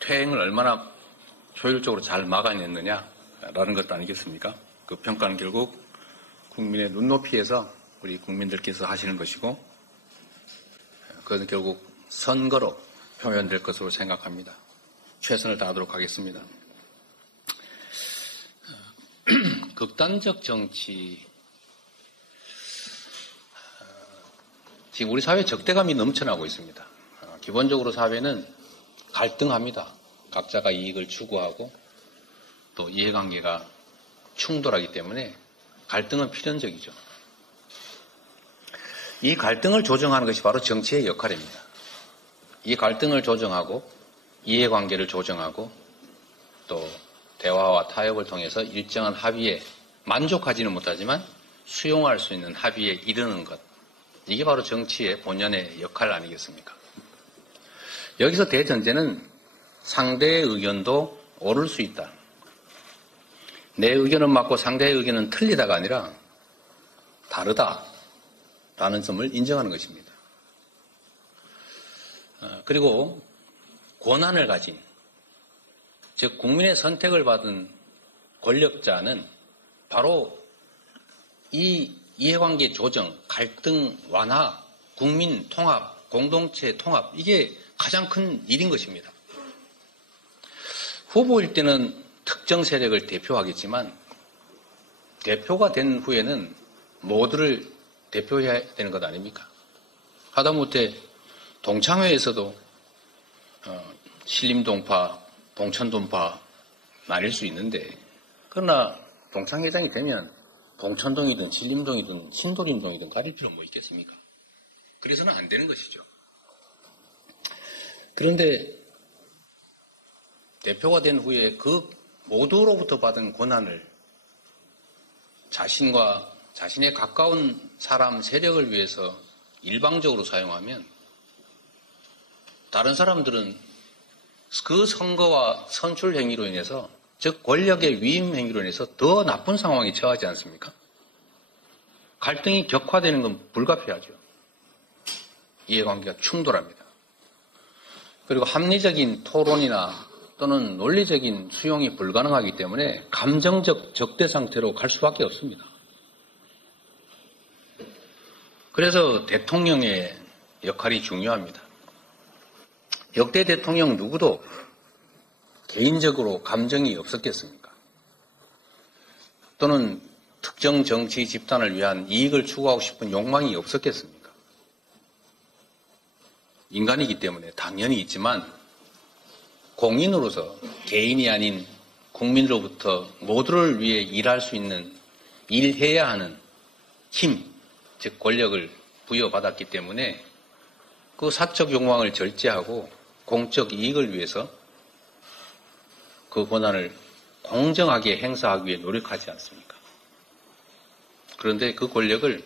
퇴행을 얼마나 효율적으로 잘 막아냈느냐라는 것도 아니겠습니까? 그 평가는 결국 국민의 눈높이에서 우리 국민들께서 하시는 것이고, 그것은 결국 선거로 표현될 것으로 생각합니다. 최선을 다하도록 하겠습니다. 극단적 정치, 지금 우리 사회에 적대감이 넘쳐나고 있습니다. 기본적으로 사회는 갈등합니다. 각자가 이익을 추구하고 또 이해관계가 충돌하기 때문에 갈등은 필연적이죠. 이 갈등을 조정하는 것이 바로 정치의 역할입니다. 이 갈등을 조정하고 이해관계를 조정하고 또 대화와 타협을 통해서 일정한 합의에 만족하지는 못하지만 수용할 수 있는 합의에 이르는 것, 이게 바로 정치의 본연의 역할 아니겠습니까? 여기서 대전제는 상대의 의견도 옳을 수 있다. 내 의견은 맞고 상대의 의견은 틀리다가 아니라 다르다라는 점을 인정하는 것입니다. 그리고 권한을 가진, 즉 국민의 선택을 받은 권력자는 바로 이 이해관계 조정, 갈등 완화, 국민 통합, 공동체 통합, 이게 가장 큰 일인 것입니다. 후보일 때는 특정 세력을 대표하겠지만 대표가 된 후에는 모두를 대표해야 되는 것 아닙니까? 하다못해 동창회에서도 신림동파, 봉천동파 나뉠 수 있는데, 그러나 동창회장이 되면 봉천동이든 신림동이든 신도림동이든 가릴 필요 뭐 있겠습니까? 그래서는 안 되는 것이죠. 그런데 대표가 된 후에 그 모두로부터 받은 권한을 자신과 자신의 가까운 사람, 세력을 위해서 일방적으로 사용하면 다른 사람들은 그 선거와 선출 행위로 인해서, 즉 권력의 위임 행위로 인해서 더 나쁜 상황에 처하지 않습니까? 갈등이 격화되는 건 불가피하죠. 이해관계가 충돌합니다. 그리고 합리적인 토론이나 또는 논리적인 수용이 불가능하기 때문에 감정적 적대 상태로 갈 수밖에 없습니다. 그래서 대통령의 역할이 중요합니다. 역대 대통령 누구도 개인적으로 감정이 없었겠습니까? 또는 특정 정치 집단을 위한 이익을 추구하고 싶은 욕망이 없었겠습니까? 인간이기 때문에 당연히 있지만 공인으로서 개인이 아닌 국민으로부터 모두를 위해 일할 수 있는 일해야 하는 힘, 즉 권력을 부여받았기 때문에 그 사적 욕망을 절제하고 공적 이익을 위해서 그 권한을 공정하게 행사하기 위해 노력하지 않습니까? 그런데 그 권력을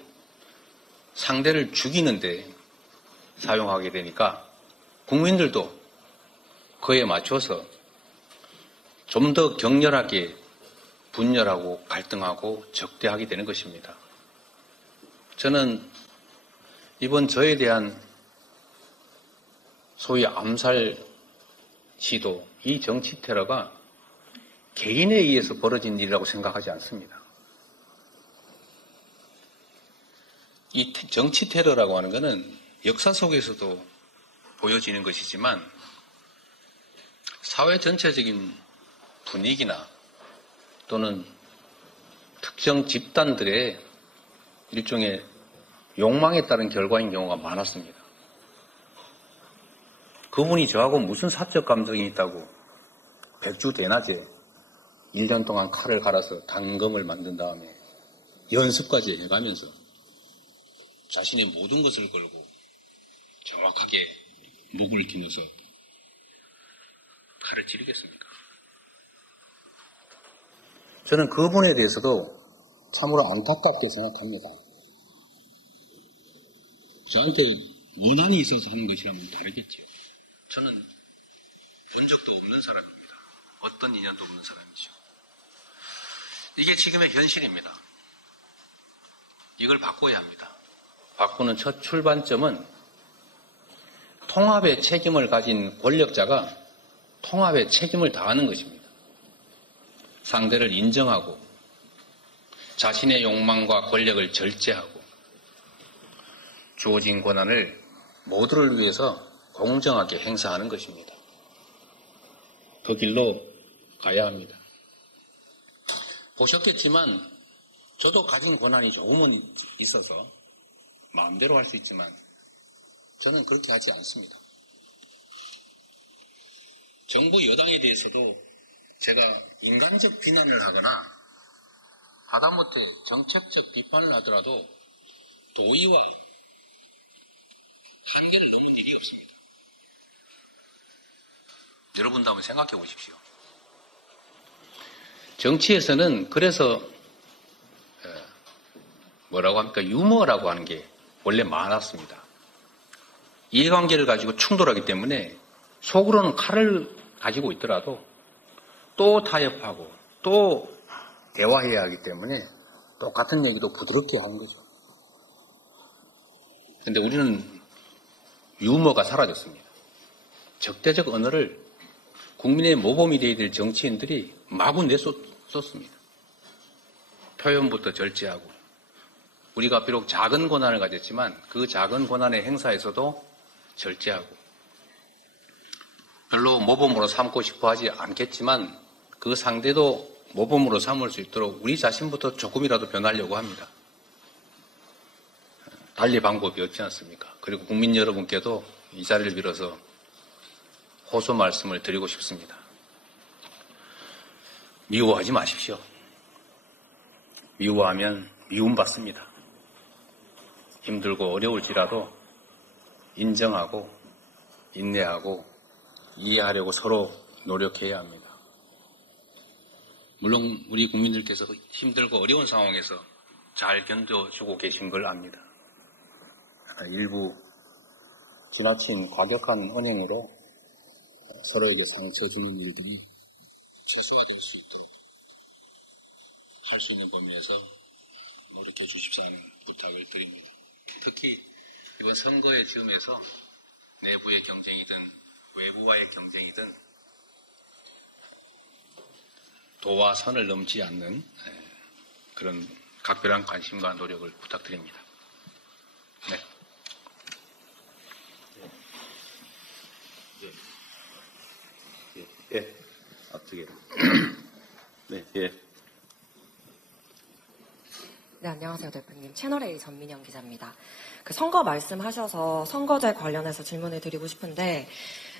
상대를 죽이는데 사용하게 되니까 국민들도 그에 맞춰서 좀 더 격렬하게 분열하고 갈등하고 적대하게 되는 것입니다. 저는 이번 저에 대한 소위 암살 시도, 이 정치 테러가 개인에 의해서 벌어진 일이라고 생각하지 않습니다. 이 정치 테러라고 하는 것은 역사 속에서도 보여지는 것이지만 사회 전체적인 분위기나 또는 특정 집단들의 일종의 욕망에 따른 결과인 경우가 많았습니다. 그분이 저하고 무슨 사적 감정이 있다고 백주 대낮에 1년 동안 칼을 갈아서 단검을 만든 다음에 연습까지 해가면서 자신의 모든 것을 걸고 정확하게 목을 기너서 칼을 찌르겠습니까? 저는 그분에 대해서도 참으로 안타깝게 생각합니다. 저한테 원한이 있어서 하는 것이라면 다르겠죠. 저는 본 적도 없는 사람입니다. 어떤 인연도 없는 사람이죠. 이게 지금의 현실입니다. 이걸 바꿔야 합니다. 바꾸는 첫 출발점은 통합의 책임을 가진 권력자가 통합의 책임을 다하는 것입니다. 상대를 인정하고 자신의 욕망과 권력을 절제하고 주어진 권한을 모두를 위해서 공정하게 행사하는 것입니다. 그 길로 가야 합니다. 보셨겠지만 저도 가진 권한이 조금은 있어서 마음대로 할 수 있지만 저는 그렇게 하지 않습니다. 정부 여당에 대해서도 제가 인간적 비난을 하거나 하다못해 정책적 비판을 하더라도 도의와 한계를 넘는 일이 없습니다. 여러분도 한번 생각해 보십시오. 정치에서는 그래서 뭐라고 합니까? 유머라고 하는 게 원래 많았습니다. 이해관계를 가지고 충돌하기 때문에 속으로는 칼을 가지고 있더라도 또 타협하고 또 대화해야 하기 때문에 똑같은 얘기도 부드럽게 하는 거죠. 그런데 우리는 유머가 사라졌습니다. 적대적 언어를 국민의 모범이 되어야 될 정치인들이 마구 내쏟습니다. 표현부터 절제하고 우리가 비록 작은 권한을 가졌지만 그 작은 권한의 행사에서도 절제하고 별로 모범으로 삼고 싶어 하지 않겠지만 그 상대도 모범으로 삼을 수 있도록 우리 자신부터 조금이라도 변하려고 합니다. 달리 방법이 없지 않습니까? 그리고 국민 여러분께도 이 자리를 빌어서 호소 말씀을 드리고 싶습니다. 미워하지 마십시오. 미워하면 미움받습니다. 힘들고 어려울지라도 인정하고 인내하고 이해하려고 서로 노력해야 합니다. 물론 우리 국민들께서 힘들고 어려운 상황에서 잘 견뎌주고 계신 걸 압니다. 일부 지나친 과격한 언행으로 서로에게 상처 주는 일들이 최소화될 수 있도록 할 수 있는 범위 내에서 노력해 주십사 하는 부탁을 드립니다. 특히 이번 선거의 즈음에서 내부의 경쟁이든 외부와의 경쟁이든 도와 선을 넘지 않는 그런 각별한 관심과 노력을 부탁드립니다. 네. 예. 어떻게. 네, 예. 안녕하세요, 대표님. 채널A 전민영 기자입니다. 그 선거 말씀하셔서 선거제 관련해서 질문을 드리고 싶은데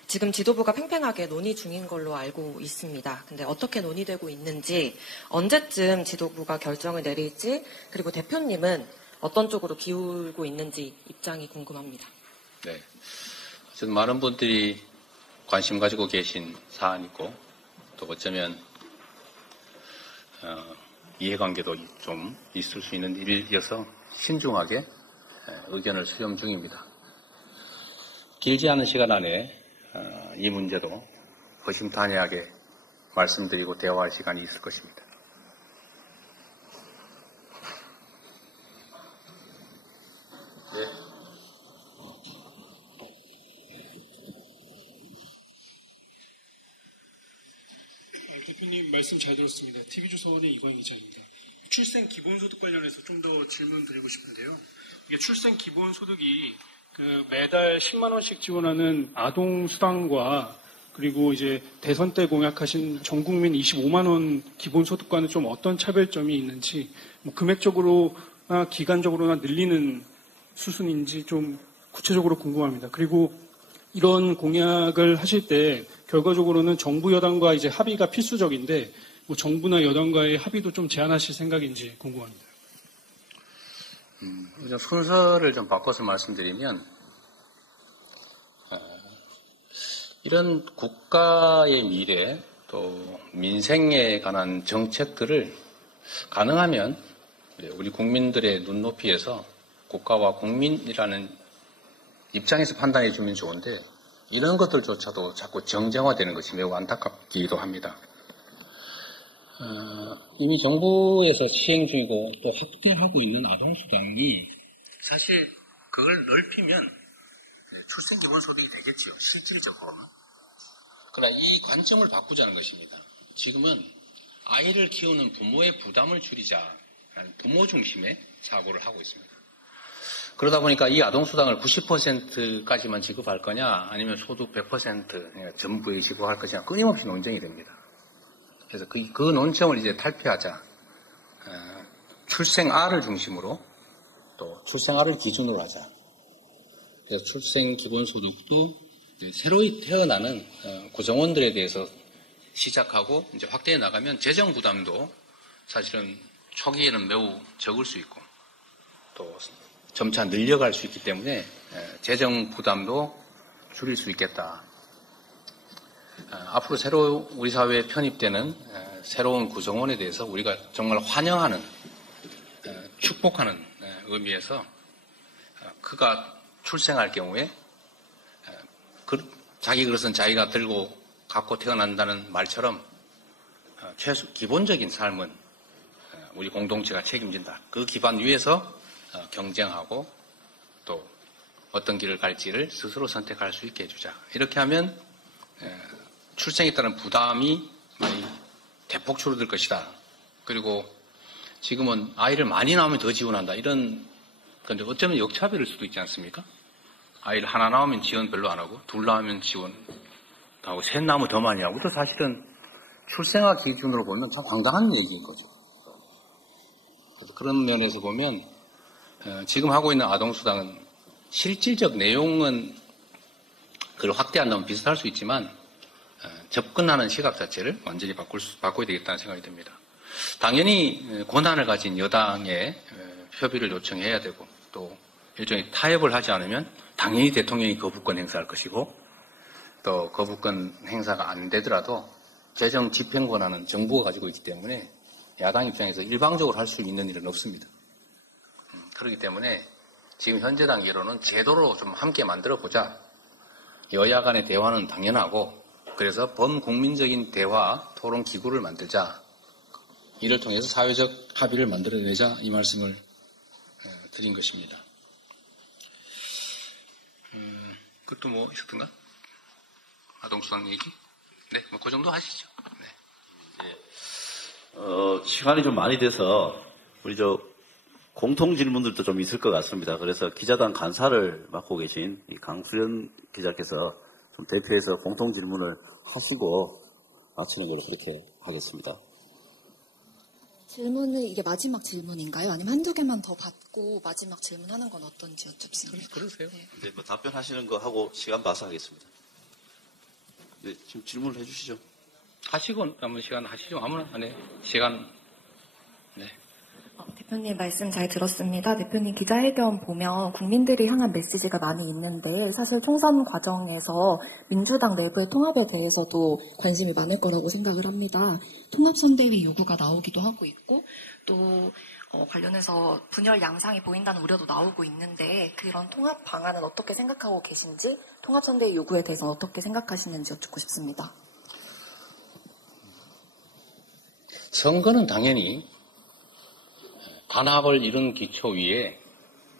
지금 지도부가 팽팽하게 논의 중인 걸로 알고 있습니다. 근데 어떻게 논의되고 있는지, 언제쯤 지도부가 결정을 내릴지, 그리고 대표님은 어떤 쪽으로 기울고 있는지 입장이 궁금합니다. 네. 저는 많은 분들이 관심 가지고 계신 사안이고, 또 어쩌면 이해관계도 좀 있을 수 있는 일이어서 신중하게 의견을 수렴 중입니다. 길지 않은 시간 안에 이 문제도 허심탄회하게 말씀드리고 대화할 시간이 있을 것입니다. 네. 대표님 말씀 잘 들었습니다. TV조선의 이광희 기자입니다. 출생 기본소득 관련해서 좀 더 질문 드리고 싶은데요. 이게 출생 기본소득이 매달 10만 원씩 지원하는 아동수당과 그리고 이제 대선 때 공약하신 전국민 25만 원 기본소득과는 좀 어떤 차별점이 있는지, 뭐 금액적으로나 기간적으로나 늘리는 수순인지 좀 구체적으로 궁금합니다. 그리고 이런 공약을 하실 때 결과적으로는 정부 여당과 이제 합의가 필수적인데 뭐 정부나 여당과의 합의도 좀 제한하실 생각인지 궁금합니다. 순서를 좀 바꿔서 말씀드리면 이런 국가의 미래 또 민생에 관한 정책들을 가능하면 우리 국민들의 눈높이에서 국가와 국민이라는 입장에서 판단해 주면 좋은데 이런 것들조차도 자꾸 정쟁화되는 것이 매우 안타깝기도 합니다. 이미 정부에서 시행 중이고 또 확대하고 있는 아동수당이 사실 그걸 넓히면 출생기본소득이 되겠지요. 실질적으로는. 그러나 이 관점을 바꾸자는 것입니다. 지금은 아이를 키우는 부모의 부담을 줄이자라는 부모 중심의 사고를 하고 있습니다. 그러다 보니까 이 아동수당을 90%까지만 지급할 거냐 아니면 소득 100% 전부에 지급할 것이냐 끊임없이 논쟁이 됩니다. 그래서 그 논점을 이제 탈피하자. 출생아를 중심으로 또 출생아를 기준으로 하자. 그래서 출생기본소득도 새로 태어나는 구성원들에 대해서 시작하고 이제 확대해 나가면 재정 부담도 사실은 초기에는 매우 적을 수 있고 또 점차 늘려갈 수 있기 때문에 재정 부담도 줄일 수 있겠다. 앞으로 새로 우리 사회에 편입되는 새로운 구성원에 대해서 우리가 정말 환영하는, 축복하는 의미에서 그가 출생할 경우에 자기 그릇은 자기가 들고 갖고 태어난다는 말처럼 최소 기본적인 삶은 우리 공동체가 책임진다. 그 기반 위에서 경쟁하고 또 어떤 길을 갈지를 스스로 선택할 수 있게 해주자. 이렇게 하면 출생에 따른 부담이 많이 대폭 줄어들 것이다. 그리고 지금은 아이를 많이 낳으면 더 지원한다. 그런데 어쩌면 역차별일 수도 있지 않습니까? 아이를 하나 낳으면 지원 별로 안 하고 둘 낳으면 지원하고 셋 낳으면 더 많이 하고. 또 사실은 출생아 기준으로 보면 참 황당한 얘기인 거죠. 그래서 그런 면에서 보면 지금 하고 있는 아동수당은 실질적 내용은 그걸 확대한다면 비슷할 수 있지만 접근하는 시각 자체를 완전히 바꿔야 되겠다는 생각이 듭니다. 당연히 권한을 가진 여당에 협의를 요청해야 되고 또 일종의 타협을 하지 않으면 당연히 대통령이 거부권 행사할 것이고 또 거부권 행사가 안 되더라도 재정 집행 권한은 정부가 가지고 있기 때문에 야당 입장에서 일방적으로 할 수 있는 일은 없습니다. 그렇기 때문에 지금 현재 단계로는 제도로 좀 함께 만들어보자. 여야 간의 대화는 당연하고 그래서 범국민적인 대화 토론 기구를 만들자. 이를 통해서 사회적 합의를 만들어내자 이 말씀을 드린 것입니다. 그것도 뭐 있었던가? 아동수당 얘기? 네, 뭐 그 정도 하시죠. 네. 시간이 좀 많이 돼서 우리 공통 질문들도 좀 있을 것 같습니다. 그래서 기자단 간사를 맡고 계신 이 강수연 기자께서 좀 대표해서 공통 질문을 하시고 마치는 걸로 그렇게 하겠습니다. 질문은 이게 마지막 질문인가요? 아니면 한두 개만 더 받고 마지막 질문하는 건 어떤지 여쭙습니다. 그러세요? 네. 네, 뭐 답변하시는 거 하고 시간 봐서 하겠습니다. 네, 지금 질문을 해주시죠. 하시고 남은 시간 하시죠. 아무나 네. 시간. 네. 대표님 말씀 잘 들었습니다. 대표님 기자회견 보면 국민들이 향한 메시지가 많이 있는데 사실 총선 과정에서 민주당 내부의 통합에 대해서도 관심이 많을 거라고 생각을 합니다. 통합선대위 요구가 나오기도 하고 있고 또 관련해서 분열 양상이 보인다는 우려도 나오고 있는데 그런 통합 방안은 어떻게 생각하고 계신지 통합선대위 요구에 대해서 어떻게 생각하시는지 여쭙고 싶습니다. 선거는 당연히 단합을 이룬 기초 위에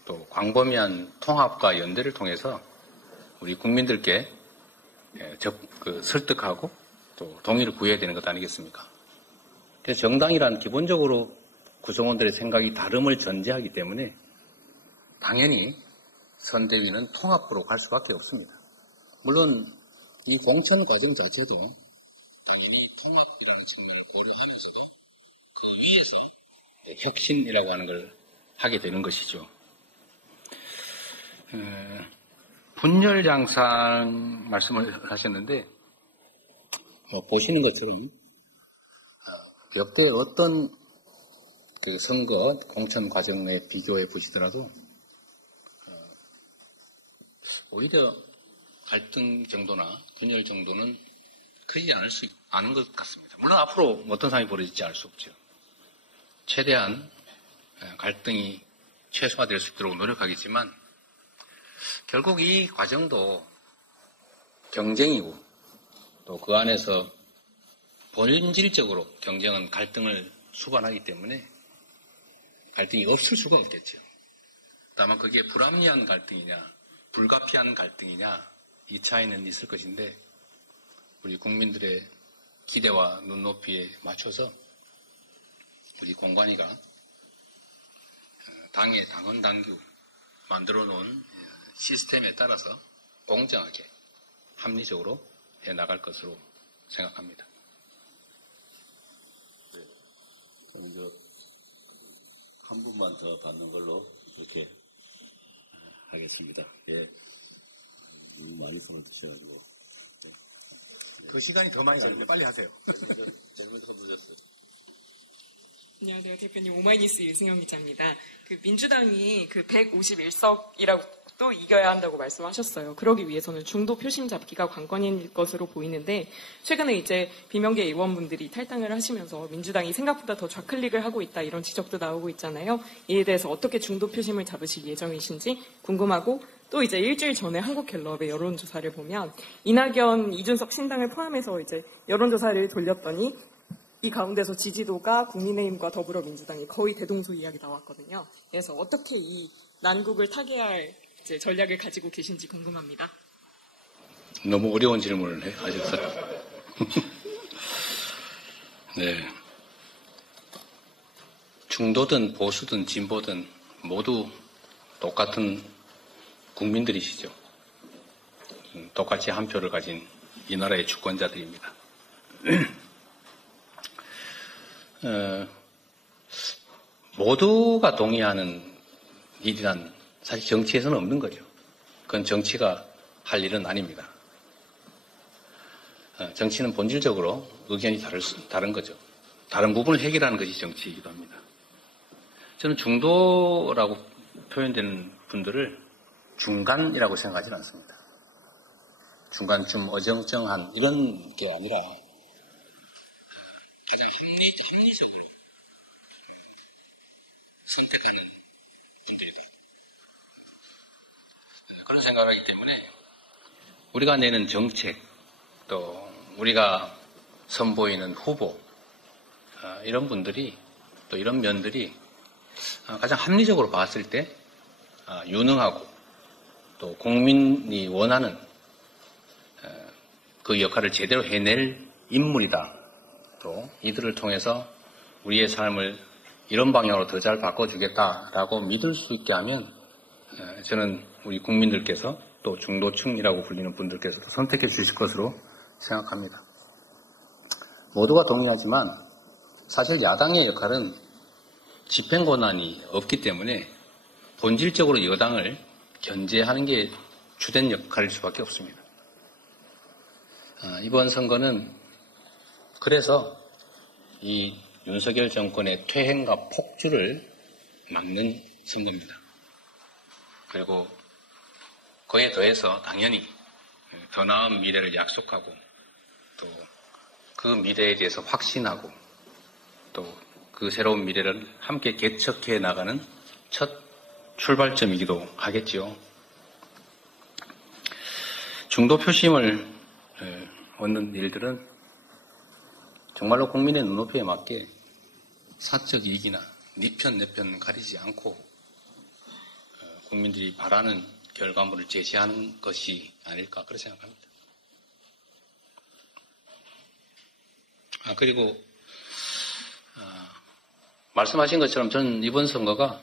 또 광범위한 통합과 연대를 통해서 우리 국민들께 설득하고 또 동의를 구해야 되는 것 아니겠습니까? 그래서 정당이란 기본적으로 구성원들의 생각이 다름을 전제하기 때문에 당연히 선대위는 통합으로 갈 수밖에 없습니다. 물론 이 공천 과정 자체도 당연히 통합이라는 측면을 고려하면서도 그 위에서 혁신이라고 하는 걸 하게 되는 것이죠. 분열 양상 말씀을 하셨는데 보시는 것처럼 역대 어떤 그 선거 공천 과정에 비교해 보시더라도 오히려 갈등 정도나 분열 정도는 크지 않은 것 같습니다. 물론 앞으로 어떤 상황이 벌어질지 알 수 없죠. 최대한 갈등이 최소화될 수 있도록 노력하겠지만 결국 이 과정도 경쟁이고 또 그 안에서 본질적으로 경쟁은 갈등을 수반하기 때문에 갈등이 없을 수가 없겠죠. 다만 그게 불합리한 갈등이냐 불가피한 갈등이냐 이 차이는 있을 것인데 우리 국민들의 기대와 눈높이에 맞춰서 우리 공관위가 당의 당헌 당규 만들어 놓은 시스템에 따라서 공정하게 합리적으로 해나갈 것으로 생각합니다. 네. 그럼 이제 한 분만 더 받는 걸로 이렇게 하겠습니다. 예. 많이 손을 드셔가지고. 네. 그 시간이 더 많이 나는데 빨리 하세요. 질문이 더 늦었어요. 안녕하세요. 대표님 오마이뉴스 유승영 기자입니다. 그 민주당이 그 151석이라고 또 이겨야 한다고 말씀하셨어요. 그러기 위해서는 중도 표심 잡기가 관건일 것으로 보이는데 최근에 이제 비명계 의원분들이 탈당을 하시면서 민주당이 생각보다 더 좌클릭을 하고 있다 이런 지적도 나오고 있잖아요. 이에 대해서 어떻게 중도 표심을 잡으실 예정이신지 궁금하고 또 이제 일주일 전에 한국갤럽의 여론조사를 보면 이낙연, 이준석 신당을 포함해서 이제 여론조사를 돌렸더니 이 가운데서 지지도가 국민의힘과 더불어민주당이 거의 대동소이하게 나왔거든요. 그래서 어떻게 이 난국을 타개할 이제 전략을 가지고 계신지 궁금합니다. 너무 어려운 질문을 하셨어요. 네. 중도든 보수든 진보든 모두 똑같은 국민들이시죠. 똑같이 한 표를 가진 이 나라의 주권자들입니다. 모두가 동의하는 일이란 사실 정치에서는 없는 거죠. 그건 정치가 할 일은 아닙니다. 정치는 본질적으로 의견이 다른 거죠. 다른 부분을 해결하는 것이 정치이기도 합니다. 저는 중도라고 표현되는 분들을 중간이라고 생각하지는 않습니다. 중간쯤 어정쩡한 이런 게 아니라 가장 합리적으로 선택하는 분들이다. 그런 생각을 하기 때문에 우리가 내는 정책 또 우리가 선보이는 후보 이런 분들이 또 이런 면들이 가장 합리적으로 봤을 때 유능하고 또 국민이 원하는 그 역할을 제대로 해낼 인물이다. 또 이들을 통해서 우리의 삶을 이런 방향으로 더 잘 바꿔주겠다라고 믿을 수 있게 하면 저는 우리 국민들께서 또 중도층이라고 불리는 분들께서도 선택해 주실 것으로 생각합니다. 모두가 동의하지만 사실 야당의 역할은 집행 권한이 없기 때문에 본질적으로 여당을 견제하는 게 주된 역할일 수밖에 없습니다. 이번 선거는 그래서 이 윤석열 정권의 퇴행과 폭주를 막는 선거입니다. 그리고 그에 더해서 당연히 더 나은 미래를 약속하고 또 그 미래에 대해서 확신하고 또 그 새로운 미래를 함께 개척해 나가는 첫 출발점이기도 하겠지요. 중도 표심을 얻는 일들은 정말로 국민의 눈높이에 맞게 사적 이익이나 네 편 내 편 가리지 않고 국민들이 바라는 결과물을 제시하는 것이 아닐까 그렇게 생각합니다. 그리고 말씀하신 것처럼 저는 이번 선거가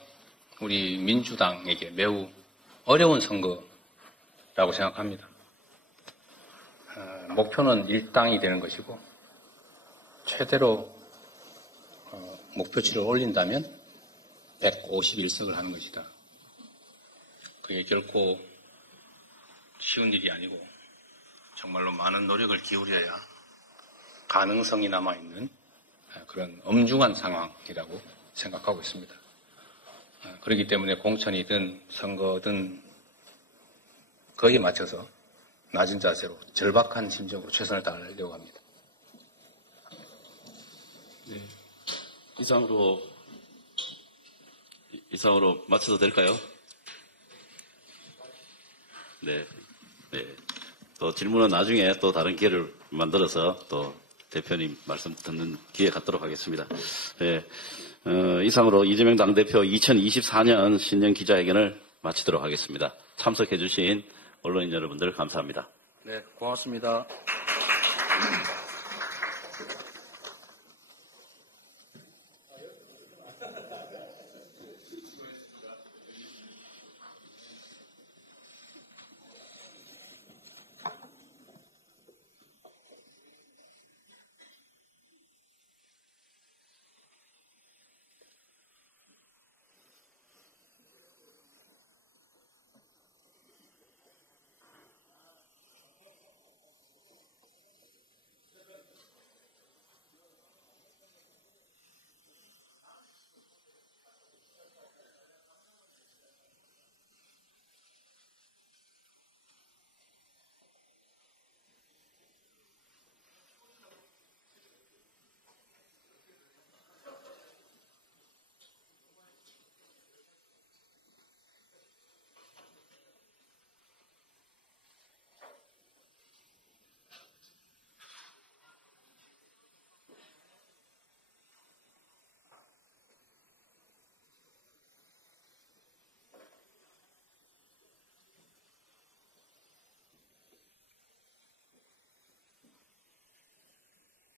우리 민주당에게 매우 어려운 선거라고 생각합니다. 목표는 일당이 되는 것이고 최대로 목표치를 올린다면 151석을 하는 것이다. 그게 결코 쉬운 일이 아니고 정말로 많은 노력을 기울여야 가능성이 남아있는 그런 엄중한 상황이라고 생각하고 있습니다. 그렇기 때문에 공천이든 선거든 거기에 맞춰서 낮은 자세로 절박한 심정으로 최선을 다하려고 합니다. 네. 이상으로 마쳐도 될까요? 네. 네. 또 질문은 나중에 또 다른 기회를 만들어서 또 대표님 말씀 듣는 기회 갖도록 하겠습니다. 네. 이상으로 이재명 당대표 2024년 신년 기자회견을 마치도록 하겠습니다. 참석해 주신 언론인 여러분들 감사합니다. 네, 고맙습니다.